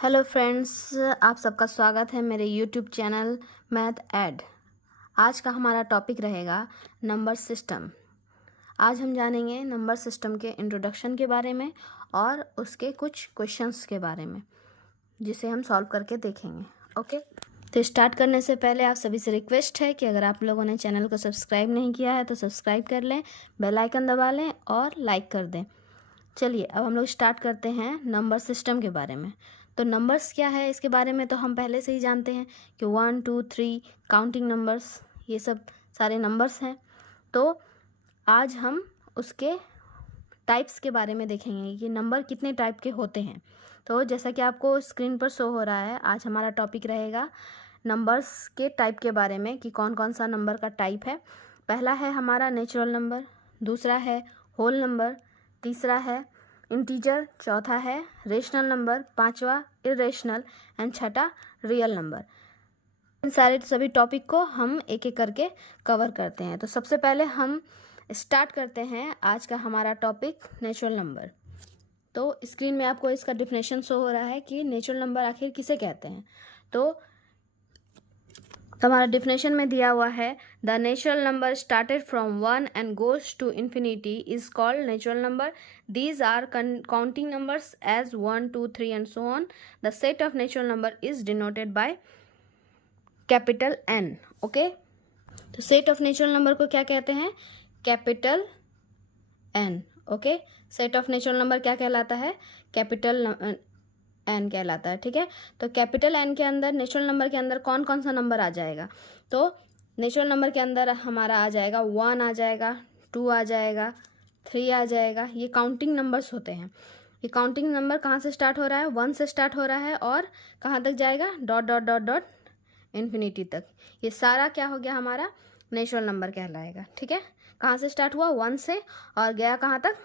Hello friends, आप सबका स्वागत है मेरे यूट्यूब चैनल मैथ ऐड। आज का हमारा टॉपिक रहेगा नंबर सिस्टम। आज हम जानेंगे नंबर सिस्टम के इंट्रोडक्शन के बारे में और उसके कुछ क्वेश्चंस के बारे में जिसे हम सॉल्व करके देखेंगे। ओके, तो स्टार्ट करने से पहले आप सभी से रिक्वेस्ट है कि अगर आप लोगों ने चैनल को सब्सक्राइब नहीं किया है तो सब्सक्राइब कर लें, बेल आइकन दबा लें और लाइक कर दें। चलिए अब हम लोग स्टार्ट करते हैं नंबर सिस्टम के बारे में। तो नंबर्स क्या है इसके बारे में तो हम पहले से ही जानते हैं कि 1 2 3 काउंटिंग नंबर्स, ये सब सारे नंबर्स हैं। तो आज हम उसके टाइप्स के बारे में देखेंगे कि नंबर कितने टाइप के होते हैं। तो जैसा कि आपको स्क्रीन पर शो हो रहा है, आज हमारा टॉपिक रहेगा नंबर्स के टाइप के बारे में कि कौन कौन सा नंबर का टाइप है। पहला है हमारा नेचुरल नंबर, दूसरा है होल नंबर, तीसरा है इंटीजर, चौथा है रेशनल नंबर, पांचवा इरेशनल एंड छठा रियल नंबर। इन सारे सभी टॉपिक को हम एक एक करके कवर करते हैं। तो सबसे पहले हम स्टार्ट करते हैं आज का हमारा टॉपिक नेचुरल नंबर। तो स्क्रीन में आपको इसका डिफिनेशन शो हो रहा है कि नेचुरल नंबर आखिर किसे कहते हैं। तो हमारा डिफिनेशन में दिया हुआ है, the natural number started from 1 and goes to infinity is called natural number. These are counting numbers as 1 2 3 and so on. The set of natural number is denoted by capital N. Okay, तो set of natural number को क्या कहते हैं? Capital N. Okay, set of natural number क्या कहलाता है? Capital N कहलाता है। ठीक है, तो कैपिटल एन के अंदर नेचुरल नंबर के अंदर कौन कौन सा नंबर आ जाएगा? तो नेचुरल नंबर के अंदर हमारा आ जाएगा 1 आ जाएगा, 2 आ जाएगा, 3 आ जाएगा। ये काउंटिंग नंबर्स होते हैं। ये काउंटिंग नंबर कहाँ से स्टार्ट हो रहा है? 1 से स्टार्ट हो रहा है और कहाँ तक जाएगा? Dot dot dot dot infinity तक। ये सारा क्या हो गया? हमारा नेचुरल नंबर कहलाएगा। ठीक है, कहाँ से स्टार्ट हुआ? 1 से और गया कहाँ तक?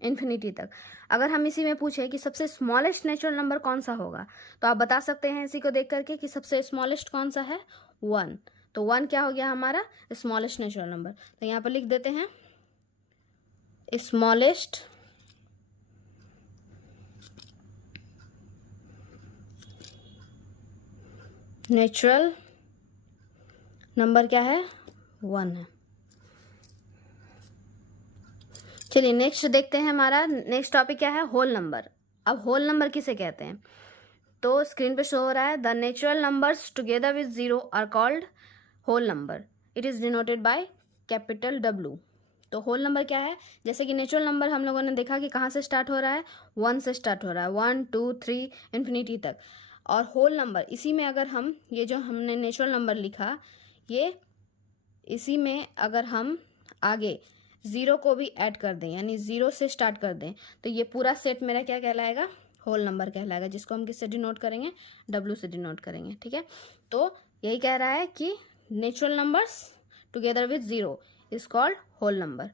इन्फिनिटी तक। अगर हम इसी में पूछे कि सबसे स्मॉलेस्ट नेचुरल नंबर कौन सा होगा, तो आप बता सकते हैं इसी को देख करके कि सबसे स्मॉलेस्ट कौन सा है? 1। तो 1 क्या हो गया हमारा? Smallest natural number. तो यहाँ पर लिख देते हैं स्मॉलेस्ट नेचुरल नंबर क्या है? 1 है। चलिए नेक्स्ट देखते हैं। हमारा नेक्स्ट टॉपिक क्या है? Whole number. अब होल नंबर किसे कहते हैं? तो स्क्रीन पे शो हो रहा है, the natural numbers together with zero are called whole number. It is denoted by capital W. तो होल नंबर क्या है? जैसे कि नेचुरल नंबर हम लोगों ने देखा कि कहाँ से स्टार्ट हो रहा है? 1 से स्टार्ट हो रहा है, 1 2 3 इन्फिनिटी तक। और होल नंबर इसी में अगर हम ये जो हमने नेचुरल नंबर लिखा, ये इसी में अगर हम आगे ज़ीरो को भी ऐड कर दें, यानी ज़ीरो से स्टार्ट कर दें, तो ये पूरा सेट मेरा क्या कहलाएगा? होल नंबर कहलाएगा, जिसको हम किससे डिनोट करेंगे? W से डिनोट करेंगे। ठीक है, तो यही कह रहा है कि natural numbers together with zero is called whole number.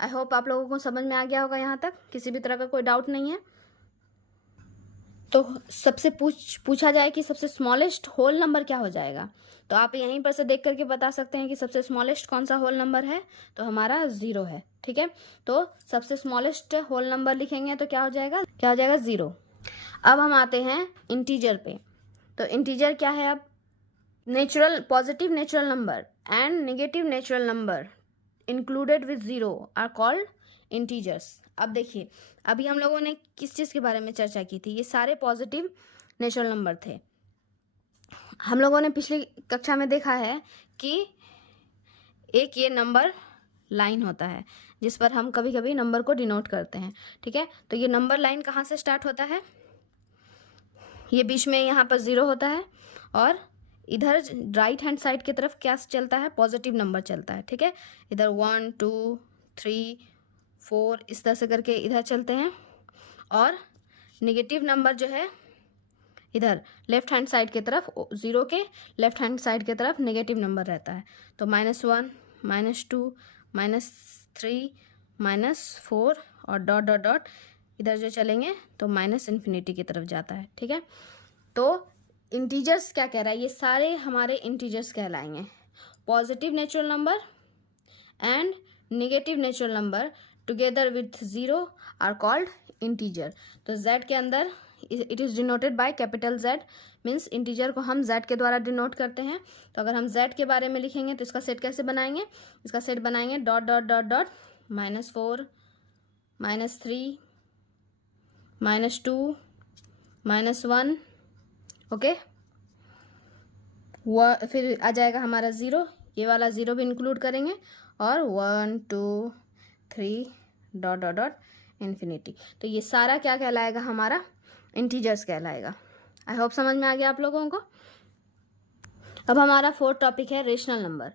I hope आप लोगों को समझ में आ गया होगा यहाँ तक, किसी भी तरह का कोई डाउट नहीं है। तो सबसे पूछा जाए कि सबसे स्मॉलेस्ट होल नंबर क्या हो जाएगा, तो आप यहीं पर से देख करके बता सकते हैं कि सबसे स्मॉलेस्ट कौन सा होल नंबर है? तो हमारा 0 है। ठीक है, तो सबसे स्मॉलेस्ट होल नंबर लिखेंगे तो क्या हो जाएगा? 0। अब हम आते हैं इंटीजर पे। तो इंटीजर क्या है? अब natural positive natural number and negative natural number included with 0 are called integers. अब देखिए, अभी हम लोगों ने किस चीज़ के बारे में चर्चा की थी? ये सारे पॉजिटिव नेचुरल नंबर थे। हम लोगों ने पिछली कक्षा में देखा है कि एक ये नंबर लाइन होता है जिस पर हम कभी कभी नंबर को डिनोट करते हैं। ठीक है, तो ये नंबर लाइन कहाँ से स्टार्ट होता है? ये बीच में यहाँ पर 0 होता है और इधर राइट हैंड साइड की तरफ क्या चलता है? पॉजिटिव नंबर चलता है। ठीक है, इधर 1 2 3 4 इस तरह से करके इधर चलते हैं और नेगेटिव नंबर जो है इधर लेफ्ट हैंड साइड की तरफ, 0 के लेफ्ट हैंड साइड की तरफ नेगेटिव नंबर रहता है। तो -1 -2 -3 -4 और डॉट डॉट डॉट इधर जो चलेंगे तो -इन्फिनिटी की तरफ जाता है। ठीक है, तो इंटीजर्स क्या कह रहा है? ये सारे हमारे इंटीजर्स कहलाएंगे। Positive natural number and negative natural number together with 0 are called integer. तो z के अंदर it is denoted by capital Z, means integer को हम Z के द्वारा डिनोट करते हैं। तो अगर हम Z के बारे में लिखेंगे तो इसका सेट कैसे बनाएंगे, इसका सेट बनाएंगे dot dot dot dot -4 -3 -2 -1, okay. फिर आ जाएगा हमारा 0, ये वाला 0 भी इंक्लूड करेंगे, और 1 2 3 डॉट डॉट डॉट इन्फिनिटी। तो ये सारा क्या कहलाएगा, हमारा इंटीजर्स कहलाएगा। आई होप समझ में आ गया आप लोगों को। अब हमारा फोर्थ टॉपिक है रेशनल नंबर।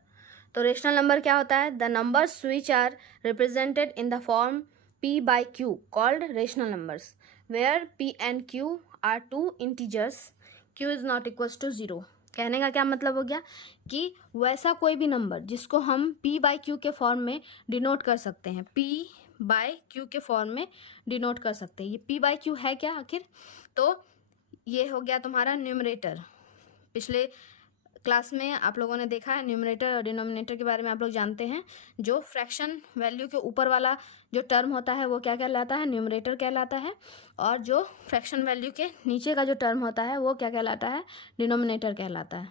तो रेशनल नंबर क्या होता है, the numbers which are represented in the form p by q called rational numbers, where p and q are two integers, q is not equals to 0। कहने का क्या मतलब हो गया कि वैसा कोई भी नंबर जिसको हम p by q के फॉर्म में डिनोट कर सकते हैं, p by q के फॉर्म में डिनोट कर सकते हैं। ये p by q है क्या आखिर, तो ये हो गया तुम्हारा न्यूमरेटर। पिछले क्लास में आप लोगों ने देखा है न्यूमरेटर और डिनोमिनेटर के बारे में, आप लोग जानते हैं। जो फ्रैक्शन वैल्यू के ऊपर वाला जो टर्म होता है वो क्या कहलाता है, न्यूमरेटर कहलाता है, और जो फ्रैक्शन वैल्यू के नीचे का जो टर्म होता है वो क्या कहलाता है, डिनोमिनेटर कहलाता है।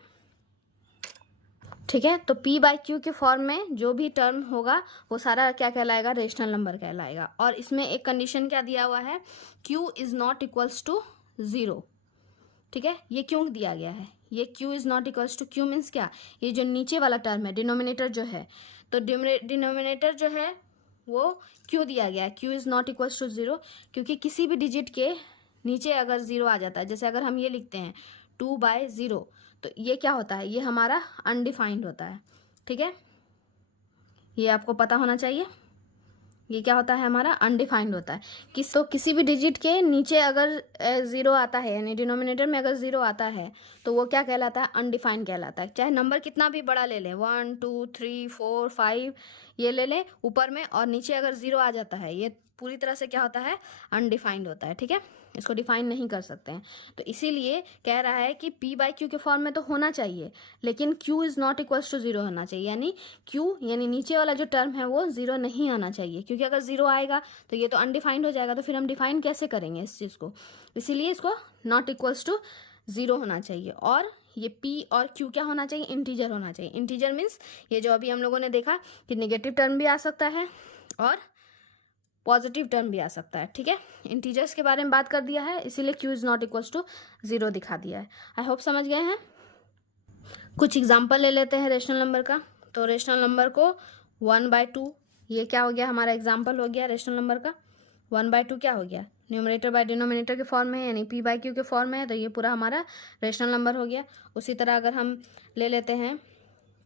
ठीक है, तो p बाई क्यू के फॉर्म में जो भी टर्म होगा वो सारा क्या कहलाएगा, रेशनल नंबर कहलाएगा। और इसमें एक कंडीशन क्या दिया हुआ है, q is not equals to 0। ठीक है, ये क्यों दिया गया है, ये q is not equals to, q means क्या, ये जो नीचे वाला टर्म है डिनोमिनेटर जो है, तो डिनोमिनेटर जो है वो क्यों दिया गया है, q is not equals to 0, क्योंकि किसी भी डिजिट के नीचे अगर 0 आ जाता है, जैसे अगर हम ये लिखते हैं 2/0, तो ये क्या होता है, ये हमारा अनडिफाइंड होता है। ठीक है, ये आपको पता होना चाहिए, ये क्या होता है, हमारा अनडिफाइंड होता है। किसी भी डिजिट के नीचे अगर 0 आता है, यानी डिनोमिनेटर में अगर 0 आता है, तो वो क्या कहलाता है, अनडिफाइंड कहलाता है। चाहे नंबर कितना भी बड़ा ले लें, 1 2 3 4 5 ये ले लें ऊपर में, और नीचे अगर 0 आ जाता है, ये पूरी तरह से क्या होता है, अनडिफाइंड होता है। ठीक है, इसको डिफाइन नहीं कर सकते हैं। तो इसीलिए कह रहा है कि p बाई क्यू के फॉर्म में तो होना चाहिए, लेकिन q is not equals to 0 होना चाहिए, यानी q यानी नीचे वाला जो टर्म है वो 0 नहीं आना चाहिए, क्योंकि अगर 0 आएगा तो ये तो अनडिफाइंड हो जाएगा, तो फिर हम डिफाइन कैसे करेंगे इस चीज़ को। इसीलिए इसको नॉट इक्वल्स टू 0 होना चाहिए, और ये p और q क्या होना चाहिए, इंटीजर होना चाहिए। इंटीजर मीन्स ये जो अभी हम लोगों ने देखा कि नेगेटिव टर्म भी आ सकता है और पॉजिटिव टर्म भी आ सकता है। ठीक है, इंटीजर्स के बारे में बात कर दिया है, इसीलिए q is not equals to 0 दिखा दिया है। आई होप समझ गए हैं। कुछ एग्जांपल ले लेते हैं रेशनल नंबर का। तो रेशनल नंबर को 1/2, ये क्या हो गया, हमारा एग्जांपल हो गया रेशनल नंबर का। 1/2 क्या हो गया, न्यूमरेटर बाय डिनोमिनेटर के फॉर्म में है, यानी p बाई क्यू के फॉर्म में है, तो ये पूरा हमारा रेशनल नंबर हो गया। उसी तरह अगर हम ले लेते हैं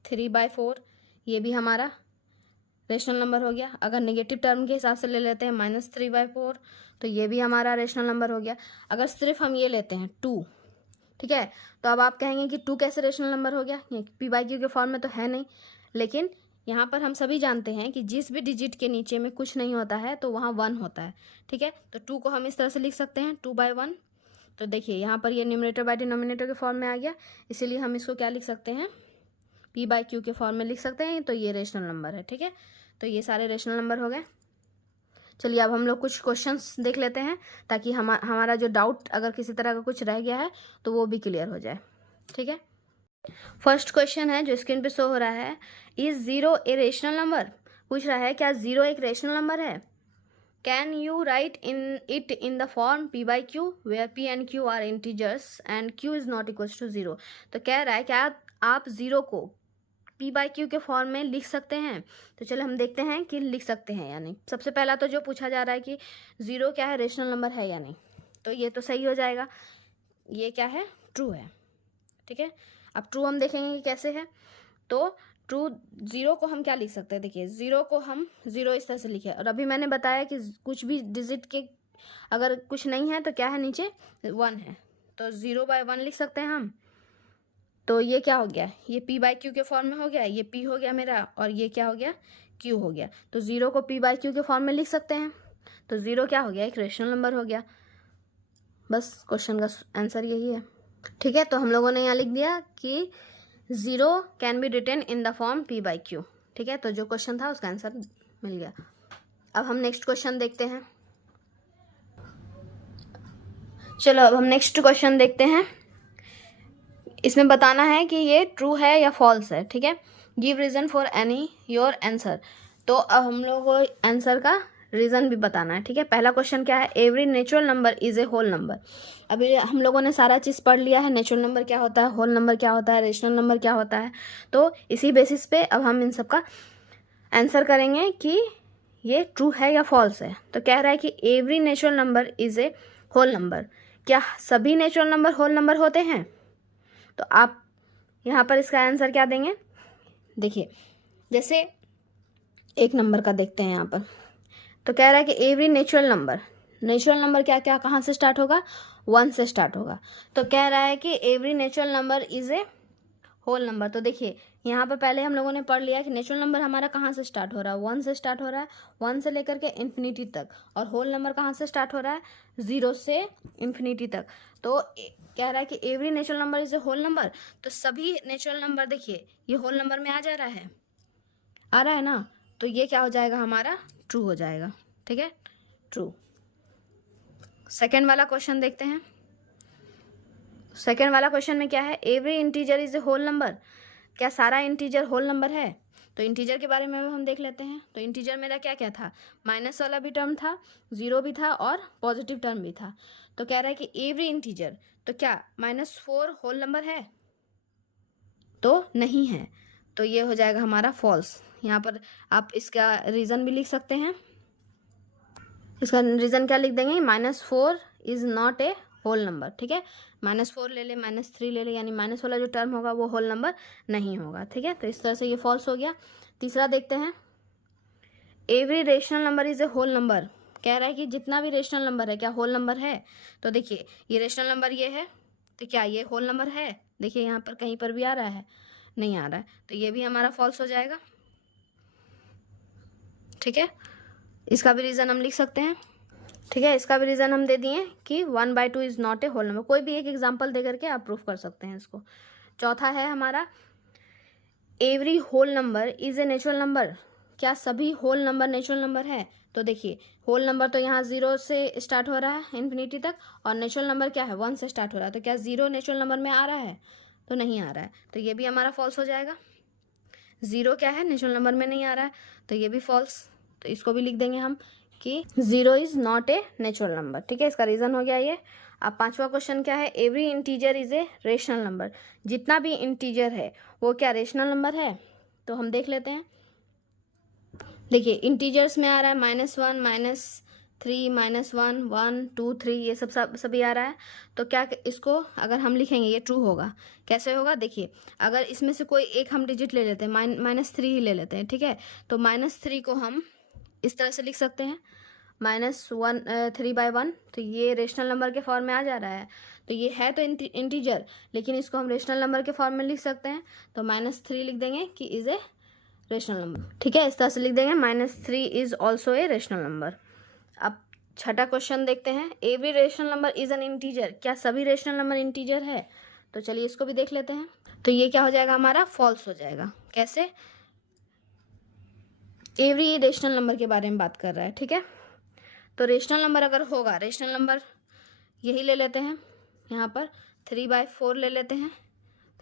3/4, ये भी हमारा रेशनल नंबर हो गया। अगर नेगेटिव टर्म के हिसाब से ले लेते हैं -3/4, तो ये भी हमारा रेशनल नंबर हो गया। अगर सिर्फ हम ये लेते हैं 2, ठीक है, तो अब आप कहेंगे कि 2 कैसे रेशनल नंबर हो गया, ये p बाई क्यू के फॉर्म में तो है नहीं। लेकिन यहाँ पर हम सभी जानते हैं कि जिस भी डिजिट के नीचे में कुछ नहीं होता है तो वहाँ 1 होता है। ठीक है, तो 2 को हम इस तरह से लिख सकते हैं 2/1। तो देखिए यहाँ पर ये न्यूमरेटर बाय डिनोमिनेटर के फॉर्म में आ गया, इसीलिए हम इसको क्या लिख सकते हैं, p बाई क्यू के फॉर्म में लिख सकते हैं। तो ये रेशनल नंबर है। ठीक है, तो ये सारे रेशनल नंबर हो गए। चलिए अब हम लोग कुछ क्वेश्चंस देख लेते हैं, ताकि हमारा जो डाउट अगर किसी तरह का कुछ रह गया है तो वो भी क्लियर हो जाए। ठीक है, फर्स्ट क्वेश्चन है जो स्क्रीन पे शो हो रहा है, इज 0 ए रेशनल नंबर। पूछ रहा है क्या 0 एक रेशनल नंबर है। Can you write in the form p by Q where p and q are integers and q is not equals to 0। तो कह रहा है क्या आप 0 को p बाई क्यू के फॉर्म में लिख सकते हैं। तो चलो हम देखते हैं कि लिख सकते हैं या नहीं। सबसे पहला तो जो पूछा जा रहा है कि 0 क्या है, रेशनल नंबर है या नहीं, तो ये तो सही हो जाएगा, ये क्या है, ट्रू है। ठीक है, अब ट्रू हम देखेंगे कि कैसे है। तो ट्रू 0 को हम क्या लिख सकते हैं, देखिए 0 को हम 0 इस तरह से लिखे, और अभी मैंने बताया कि कुछ भी डिजिट के अगर कुछ नहीं है तो क्या है, नीचे 1 है, तो 0/1 लिख सकते हैं हम। तो ये क्या हो गया, ये p बाई क्यू के फॉर्म में हो गया, ये p हो गया मेरा, और ये क्या हो गया, q हो गया। तो 0 को p बाई क्यू के फॉर्म में लिख सकते हैं। तो 0 क्या हो गया, एक रेशनल नंबर हो गया। बस क्वेश्चन का आंसर यही है। ठीक है, तो हम लोगों ने यहाँ लिख दिया कि 0 can be written in the form p by Q. ठीक है, तो जो क्वेश्चन था उसका आंसर मिल गया। अब हम नेक्स्ट क्वेश्चन देखते हैं। चलो अब हम नेक्स्ट क्वेश्चन देखते हैं। इसमें बताना है कि ये ट्रू है या फॉल्स है, ठीक है। Give reason for any your answer. तो अब हम लोग को आंसर का रीज़न भी बताना है, ठीक है। पहला क्वेश्चन क्या है, every natural number is a whole number. अभी हम लोगों ने सारा चीज़ पढ़ लिया है, नेचुरल नंबर क्या होता है, होल नंबर क्या होता है, रेशनल नंबर क्या होता है। तो इसी बेसिस पे अब हम इन सब का आंसर करेंगे कि ये ट्रू है या फॉल्स है। तो कह रहा है कि every natural number is a whole number. क्या सभी नेचुरल नंबर होल नंबर होते हैं? तो आप यहाँ पर इसका आंसर क्या देंगे? देखिए, जैसे एक नंबर का देखते हैं यहाँ पर। तो कह रहा है कि एवरी नेचुरल नंबर क्या क्या कहाँ से स्टार्ट होगा? 1 से स्टार्ट होगा। तो कह रहा है कि every natural number is a whole number. तो देखिए यहाँ पर पहले हम लोगों ने पढ़ लिया कि नेचुरल नंबर हमारा कहाँ से स्टार्ट हो रहा है? 1 से स्टार्ट हो रहा है, 1 से लेकर के इन्फिनिटी तक। और होल नंबर कहाँ से स्टार्ट हो रहा है? 0 से इन्फिनिटी तक। तो कह रहा है कि every natural number is a whole number. तो सभी नेचुरल नंबर देखिए ये होल नंबर में आ रहा है ना। तो ये क्या हो जाएगा हमारा? ट्रू हो जाएगा, ठीक है, ट्रू। सेकेंड वाला क्वेश्चन देखते हैं। सेकेंड वाला क्वेश्चन में क्या है, every integer is a whole number. क्या सारा इंटीजर होल नंबर है? तो इंटीजर के बारे में हम देख लेते हैं। तो इंटीजर मेरा क्या क्या था? माइनस वाला भी टर्म था, 0 भी था और पॉजिटिव टर्म भी था। तो कह रहा है कि एवरी इंटीजर, तो क्या -4 होल नंबर है? तो नहीं है। तो ये हो जाएगा हमारा फॉल्स। यहाँ पर आप इसका रीज़न भी लिख सकते हैं। इसका रीज़न क्या लिख देंगे? -4 is not a whole number, ठीक है। -4 ले ले, -3 ले ले, यानी माइनस वाला जो टर्म होगा वो होल नंबर नहीं होगा, ठीक है। तो इस तरह से ये फॉल्स हो गया। तीसरा देखते हैं, every rational number is a whole number. कह रहा है कि जितना भी रेशनल नंबर है क्या होल नंबर है? तो देखिए ये रेशनल नंबर ये है, तो क्या ये होल नंबर है? देखिए यहाँ पर कहीं पर भी आ रहा है? नहीं आ रहा है। तो ये भी हमारा फॉल्स हो जाएगा, ठीक है। इसका भी रीज़न हम लिख सकते हैं, ठीक है। इसका भी रीज़न हम दे दिए कि 1/2 is not a whole number. कोई भी एक एग्जाम्पल दे करके आप प्रूफ कर सकते हैं इसको। चौथा है हमारा, every whole number is a natural number. क्या सभी होल नंबर नेचुरल नंबर है? तो देखिए होल नंबर तो यहाँ 0 से स्टार्ट हो रहा है इन्फिनिटी तक, और नेचुरल नंबर क्या है? 1 से स्टार्ट हो रहा है। तो क्या 0 नेचुरल नंबर में आ रहा है? तो नहीं आ रहा है। तो ये भी हमारा फॉल्स हो जाएगा। 0 क्या है? नेचुरल नंबर में नहीं आ रहा है, तो ये भी फॉल्स। तो इसको भी लिख देंगे हम कि 0 is not A natural number, ठीक है। इसका रीज़न हो गया ये। अब पांचवा क्वेश्चन क्या है, every integer is a rational number. जितना भी इंटीजर है वो क्या रेशनल नंबर है? तो हम देख लेते हैं। देखिए इंटीजर्स में आ रहा है -1, -3, -1, 1, 2, 3, ये सभी आ रहा है। तो क्या इसको अगर हम लिखेंगे ये ट्रू होगा। कैसे होगा? देखिए अगर इसमें से कोई एक हम डिजिट ले लेते हैं, -3 ही ले लेते हैं, ठीक है। तो -3 को हम इस तरह से लिख सकते हैं, -3/1। तो ये रेशनल नंबर के फॉर्म में आ जा रहा है। तो ये है तो इंटीजर, लेकिन इसको हम रेशनल नंबर के फॉर्म में लिख सकते हैं। तो -3 लिख देंगे कि इज़ ए रेशनल नंबर, ठीक है। इस तरह से लिख देंगे, -3 is also a rational number. अब छठा क्वेश्चन देखते हैं, every rational number is an integer. क्या सभी रेशनल नंबर इंटीजर है? तो चलिए इसको भी देख लेते हैं। तो ये क्या हो जाएगा हमारा? फॉल्स हो जाएगा। कैसे? एवरी रेशनल नंबर के बारे में बात कर रहा है, ठीक है। तो रेशनल नंबर अगर होगा, रेशनल नंबर यही ले लेते हैं, यहाँ पर 3/4 ले लेते हैं।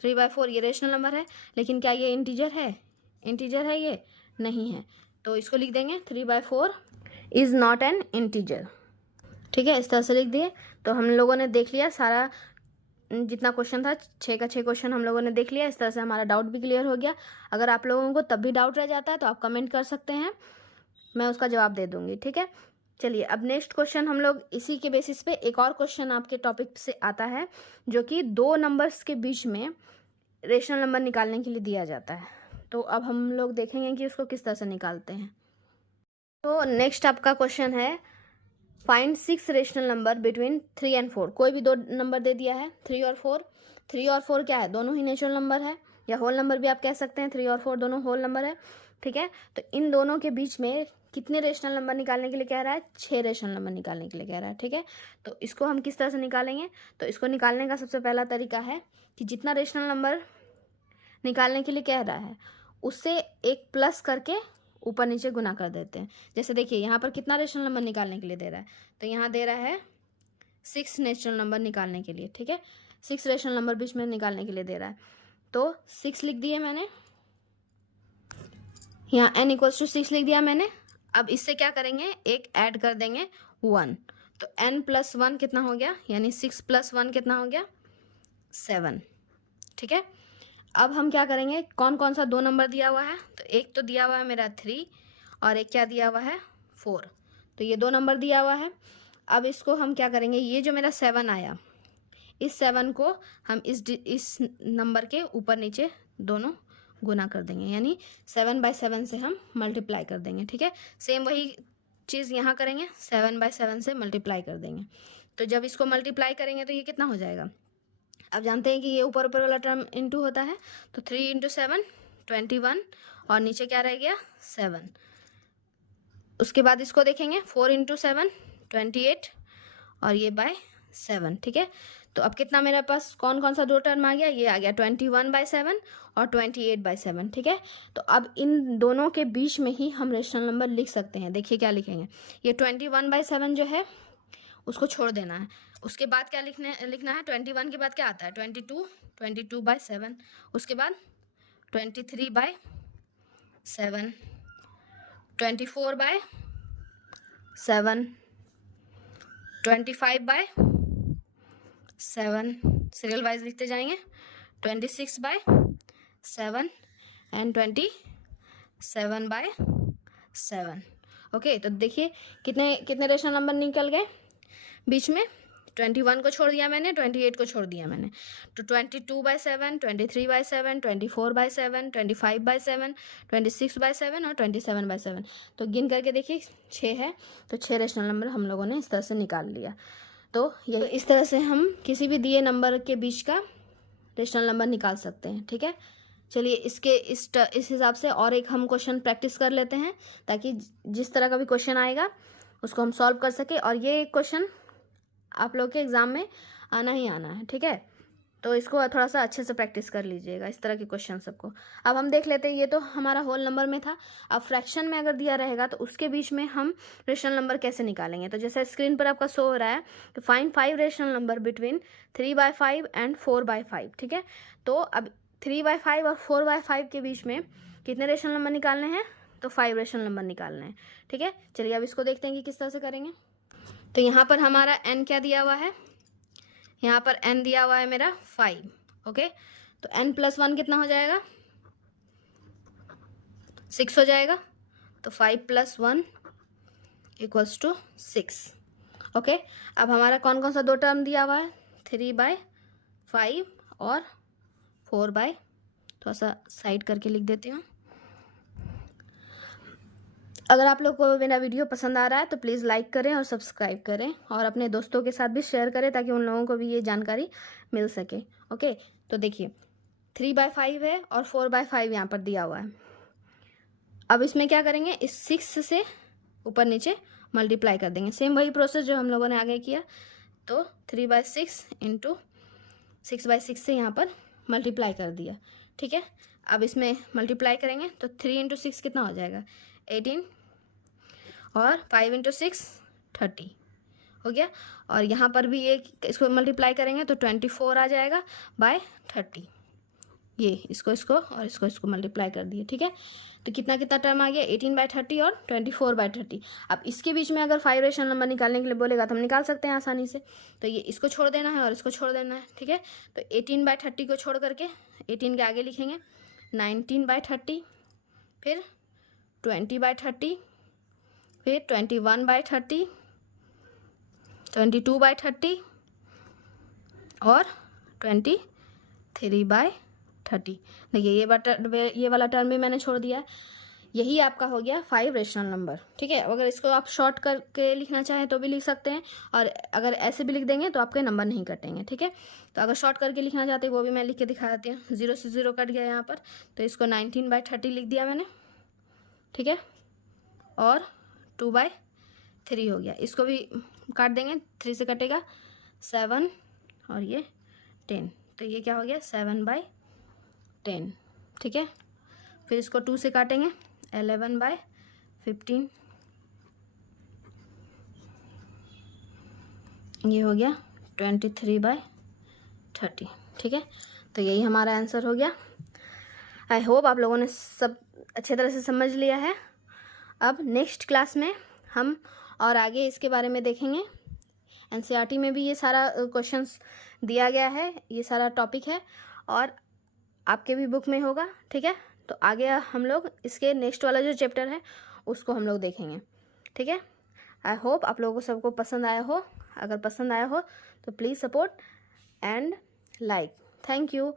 3/4 ये रेशनल नंबर है, लेकिन क्या ये इंटीजर है? इंटीजर है ये? नहीं है। तो इसको लिख देंगे 3/4 इज़ नॉट एन इंटीजर, ठीक है। इस तरह से लिख दिए। तो हम लोगों ने देख लिया सारा जितना क्वेश्चन था, 6 का 6 क्वेश्चन हम लोगों ने देख लिया। इस तरह से हमारा डाउट भी क्लियर हो गया। अगर आप लोगों को तब भी डाउट रह जाता है तो आप कमेंट कर सकते हैं, मैं उसका जवाब दे दूँगी, ठीक है। चलिए अब नेक्स्ट क्वेश्चन हम लोग इसी के बेसिस पे एक और क्वेश्चन आपके टॉपिक से आता है, जो कि 2 नंबर्स के बीच में रेशनल नंबर निकालने के लिए दिया जाता है। तो अब हम लोग देखेंगे कि उसको किस तरह से निकालते हैं। तो नेक्स्ट आपका क्वेश्चन है, find 6 rational number between 3 and 4। कोई भी 2 नंबर दे दिया है, 3 और 4। 3 और 4 क्या है? दोनों ही नेचुरल नंबर है, या होल नंबर भी आप कह सकते हैं। 3 और 4 दोनों होल नंबर है, ठीक है। तो इन दोनों के बीच में कितने रेशनल नंबर निकालने के लिए कह रहा है? 6 रेशनल नंबर निकालने के लिए कह रहा है, ठीक है। तो इसको हम किस तरह से निकालेंगे? तो इसको निकालने का सबसे पहला तरीका है कि जितना रेशनल नंबर निकालने के लिए कह रहा है उससे एक प्लस करके ऊपर नीचे गुना कर देते हैं। जैसे देखिए यहाँ पर कितना रेशनल नंबर निकालने के लिए दे रहा है? तो यहाँ दे रहा है 6 नेचुरल नंबर निकालने के लिए, ठीक है। 6 रेशनल नंबर बीच में निकालने के लिए दे रहा है, तो 6 लिख दिए मैंने, यहाँ n इक्वल्स टू 6 लिख दिया मैंने। अब इससे क्या करेंगे, एक ऐड कर देंगे 1, तो n प्लस 1 कितना हो गया, यानी 6 प्लस 1 कितना हो गया 7, ठीक है। अब हम क्या करेंगे, कौन कौन सा 2 नंबर दिया हुआ है, तो एक तो दिया हुआ है मेरा 3 और एक क्या दिया हुआ है 4, तो ये 2 नंबर दिया हुआ है। अब इसको हम क्या करेंगे, ये जो मेरा 7 आया, इस 7 को हम इस नंबर के ऊपर नीचे दोनों गुना कर देंगे, यानी 7/7 से हम मल्टीप्लाई कर देंगे, ठीक है। सेम वही चीज़ यहाँ करेंगे, 7/7 से मल्टीप्लाई कर देंगे। तो जब इसको मल्टीप्लाई करेंगे तो ये कितना हो जाएगा, अब जानते हैं कि ये ऊपर ऊपर वाला टर्म इंटू होता है, तो 3 × 7 21 और नीचे क्या रह गया 7। उसके बाद इसको देखेंगे 4 × 7 28 और ये बाय 7, ठीक है। तो अब कितना मेरे पास कौन कौन सा 2 टर्म आ गया, ये आ गया 21/7 और 28/7, ठीक है। तो अब इन दोनों के बीच में ही हम रेशनल नंबर लिख सकते हैं। देखिए क्या लिखेंगे, ये 21/7 जो है उसको छोड़ देना है, उसके बाद क्या लिखना है, 21 के बाद क्या आता है 22, 22/7, उसके बाद 23/7, 24/7, 25/7, सीरियल वाइज लिखते जाएंगे, 26/7 एंड 27/7। ओके, तो देखिए कितने कितने रेशनल नंबर निकल गए बीच में, 21 को छोड़ दिया मैंने, 28 को छोड़ दिया मैंने, तो 22/7, 23/7, 24/7, 25/7, 26/7 और 27/7। तो गिन करके देखिए 6 है, तो 6 रेशनल नंबर हम लोगों ने इस तरह से निकाल लिया। तो ये इस तरह से हम किसी भी दिए नंबर के बीच का रेशनल नंबर निकाल सकते हैं, ठीक है। चलिए इसके इस हिसाब से और एक हम क्वेश्चन प्रैक्टिस कर लेते हैं, ताकि जिस तरह का भी क्वेश्चन आएगा उसको हम सॉल्व कर सके, और ये क्वेश्चन आप लोग के एग्ज़ाम में आना ही आना है, ठीक है। तो इसको थोड़ा सा अच्छे से प्रैक्टिस कर लीजिएगा, इस तरह के क्वेश्चन सबको। अब हम देख लेते हैं, ये तो हमारा होल नंबर में था। अब फ्रैक्शन में अगर दिया रहेगा तो उसके बीच में हम रेशनल नंबर कैसे निकालेंगे, तो जैसे स्क्रीन पर आपका शो हो रहा है, तो find 5 rational number between 3/5 and 4/5, ठीक है। तो अब 3/5 और 4/5 के बीच में कितने रेशनल नंबर निकालने हैं, तो 5 रेशनल नंबर निकालने हैं, ठीक है। चलिए अब इसको देखते हैं कि किस तरह से करेंगे। तो यहाँ पर हमारा n क्या दिया हुआ है, यहाँ पर n दिया हुआ है मेरा 5, ओके। तो n + 1 कितना हो जाएगा 6 हो जाएगा, तो 5 + 1 = 6, ओके। अब हमारा कौन कौन सा 2 टर्म दिया हुआ है, 3/5 और 4/, थोड़ा सा साइड करके लिख देती हूँ। अगर आप लोग को मेरा वीडियो पसंद आ रहा है तो प्लीज़ लाइक करें और सब्सक्राइब करें, और अपने दोस्तों के साथ भी शेयर करें ताकि उन लोगों को भी ये जानकारी मिल सके, ओके। तो देखिए 3/5 है और 4/5 यहाँ पर दिया हुआ है। अब इसमें क्या करेंगे, इस 6 से ऊपर नीचे मल्टीप्लाई कर देंगे, सेम वही प्रोसेस जो हम लोगों ने आगे किया। तो 3/6 × 6/6 से यहाँ पर मल्टीप्लाई कर दिया, ठीक है। अब इसमें मल्टीप्लाई करेंगे तो 3 × 6 कितना हो जाएगा 18 और 5 × 6 30 हो गया। और यहाँ पर भी एक इसको मल्टीप्लाई करेंगे तो 24 आ जाएगा बाय 30, ये इसको और इसको मल्टीप्लाई कर दिए, ठीक है। तो कितना कितना टर्म आ गया 18/30 और 24/30। अब इसके बीच में अगर 5 रेशनल नंबर निकालने के लिए बोलेगा तो हम निकाल सकते हैं आसानी से। तो ये इसको छोड़ देना है और इसको छोड़ देना है, ठीक है। तो 18/30 को छोड़ करके 18 के आगे लिखेंगे 19/30, फिर 20/30, फिर 21/30, 22/30 और 23/30। देखिए ये वाला टर्म भी मैंने छोड़ दिया। यही आपका हो गया 5 रेशनल नंबर, ठीक है। अगर इसको आप शॉर्ट करके लिखना चाहें तो भी लिख सकते हैं, और अगर ऐसे भी लिख देंगे तो आपके नंबर नहीं कटेंगे, ठीक है। तो अगर शॉर्ट करके लिखना चाहते हैं वो भी मैं लिख के दिखा देती हूँ। 0 से 0 कट गया यहाँ पर, तो इसको 19/30 लिख दिया मैंने, ठीक है। और 2/3 हो गया, इसको भी काट देंगे, 3 से कटेगा 7 और ये 10, तो ये क्या हो गया 7/10, ठीक है। फिर इसको 2 से काटेंगे 11/15, ये हो गया 23/30, ठीक है। तो यही हमारा आंसर हो गया। आई होप आप लोगों ने सब अच्छे तरह से समझ लिया है। अब नेक्स्ट क्लास में हम और आगे इसके बारे में देखेंगे। एनसीईआरटी में भी ये सारा क्वेश्चंस दिया गया है, ये सारा टॉपिक है और आपके भी बुक में होगा, ठीक है। तो आगे हम लोग इसके नेक्स्ट वाला जो चैप्टर है उसको हम लोग देखेंगे, ठीक है। आई होप आप लोगों को सबको पसंद आया हो। अगर पसंद आया हो तो please support and like. Thank you.